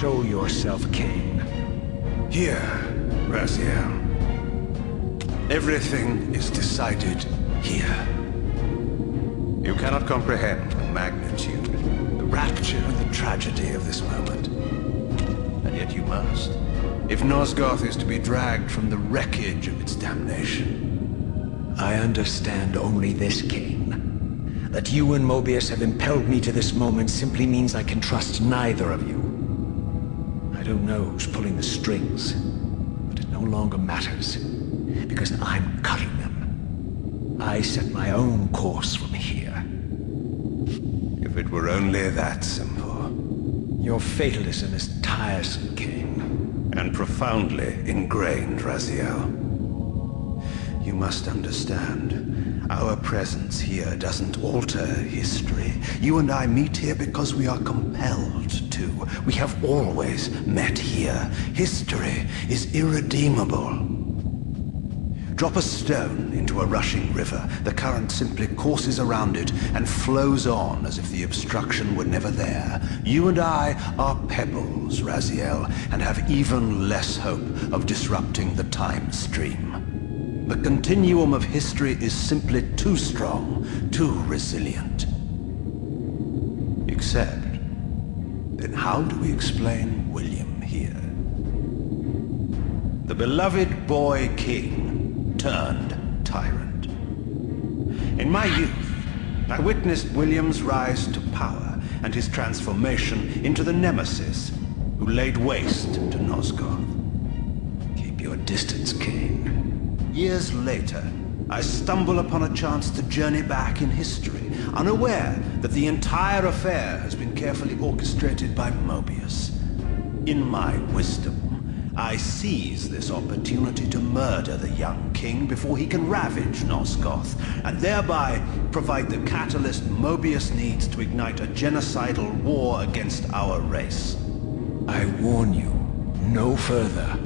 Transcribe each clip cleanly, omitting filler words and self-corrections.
Show yourself, Kain. Here, Raziel. Everything is decided here. You cannot comprehend the magnitude, the rapture, and the tragedy of this moment. And yet you must. If Nosgoth is to be dragged from the wreckage of its damnation. I understand only this, Kain. That you and Mobius have impelled me to this moment simply means I can trust neither of you. I don't know who's pulling the strings, but it no longer matters, because I'm cutting them. I set my own course from here. If it were only that simple. Your fatalism is tiresome, Kain. And profoundly ingrained, Raziel. You must understand, our presence here doesn't alter history. You and I meet here because we are compelled to. We have always met here. History is irredeemable. Drop a stone into a rushing river. The current simply courses around it and flows on as if the obstruction were never there. You and I are pebbles, Raziel, and have even less hope of disrupting the time stream. The continuum of history is simply too strong, too resilient. Except, then how do we explain William here? The beloved boy king turned tyrant. In my youth, I witnessed William's rise to power and his transformation into the nemesis who laid waste to Nosgoth. Keep your distance, Kain. Years later, I stumble upon a chance to journey back in history, unaware that the entire affair has been carefully orchestrated by Mobius. In my wisdom, I seize this opportunity to murder the young king before he can ravage Nosgoth, and thereby provide the catalyst Mobius needs to ignite a genocidal war against our race. I warn you, no further.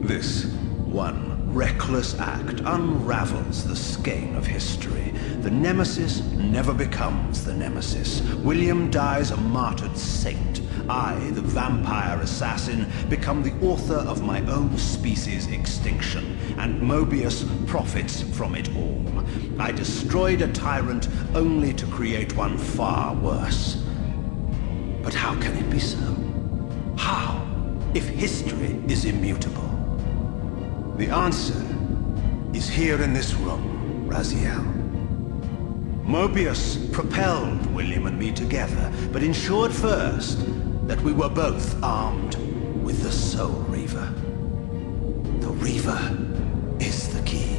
This one reckless act unravels the skein of history. The nemesis never becomes the nemesis. William dies a martyred saint. I, the vampire assassin, become the author of my own species' extinction, and Mobius profits from it all. I destroyed a tyrant only to create one far worse. But how can it be so? How, if history is immutable? The answer is here in this room, Raziel. Mobius propelled William and me together, but ensured first that we were both armed with the Soul Reaver. The Reaver is the key.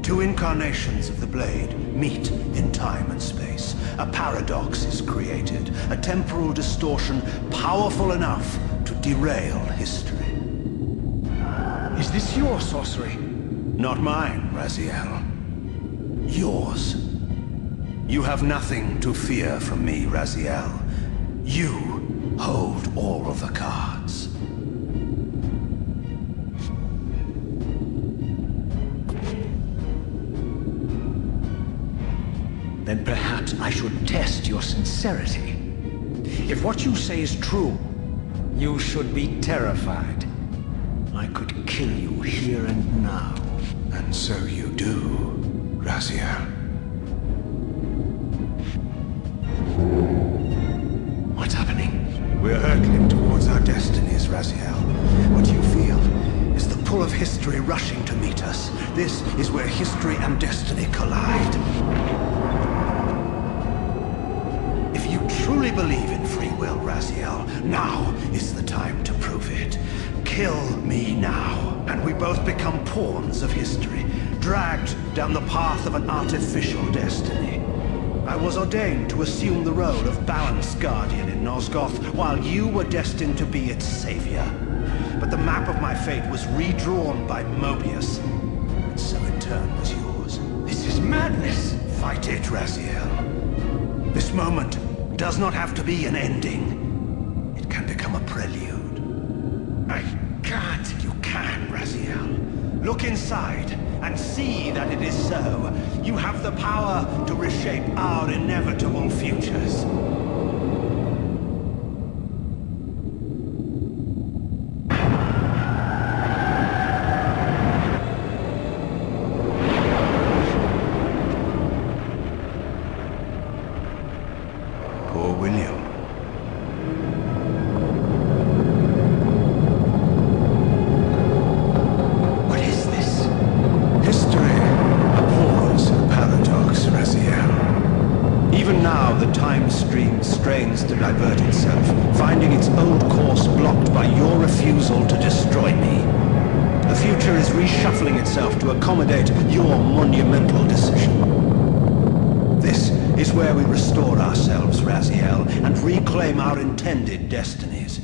Two incarnations of the blade meet in time and space. A paradox is created, a temporal distortion powerful enough to derail history. Is this your sorcery? Not mine, Raziel. Yours. You have nothing to fear from me, Raziel. You hold all of the cards. Then perhaps I should test your sincerity. If what you say is true, you should be terrified. I could kill you here and now. And so you do, Raziel. What's happening? We're hurtling towards our destinies, Raziel. What you feel is the pull of history rushing to meet us. This is where history and destiny collide. If you truly believe in free will, Raziel, now is the time to prove it. Kill me now, and we both become pawns of history, dragged down the path of an artificial destiny. I was ordained to assume the role of balanced guardian in Nosgoth, while you were destined to be its savior. But the map of my fate was redrawn by Mobius, and so in turn was yours. This is madness! Fight it, Raziel. This moment does not have to be an ending. It can become a prelude. I can't. You can, Raziel. Look inside and see that it is so. You have the power to reshape our inevitable futures. or William. What is this? History abhors paradox, Raziel. Even now, the time stream strains to divert itself, finding its old course blocked by your refusal to destroy me. The future is reshuffling itself to accommodate your monumental decision. This is where we restore ourselves, Raziel, and reclaim our intended destinies.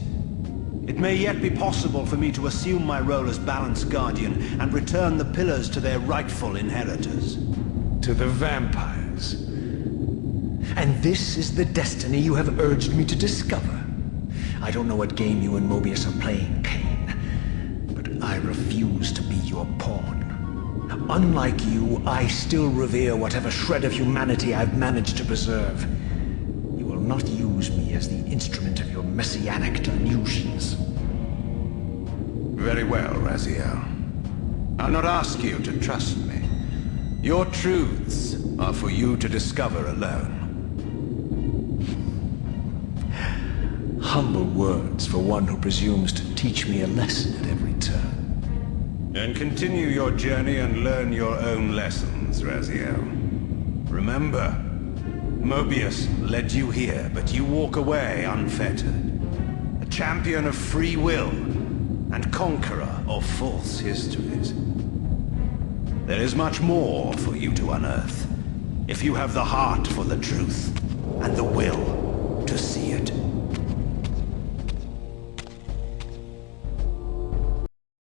It may yet be possible for me to assume my role as Balance Guardian and return the pillars to their rightful inheritors. To the vampires. And this is the destiny you have urged me to discover. I don't know what game you and Mobius are playing, Kain, but I refuse to be your pawn. Unlike you, I still revere whatever shred of humanity I've managed to preserve. You will not use me as the instrument of your messianic delusions. Very well, Raziel. I'll not ask you to trust me. Your truths are for you to discover alone. Humble words for one who presumes to teach me a lesson at every turn. Then continue your journey and learn your own lessons, Raziel. Remember, Mobius led you here, but you walk away unfettered. A champion of free will and conqueror of false histories. There is much more for you to unearth, if you have the heart for the truth and the will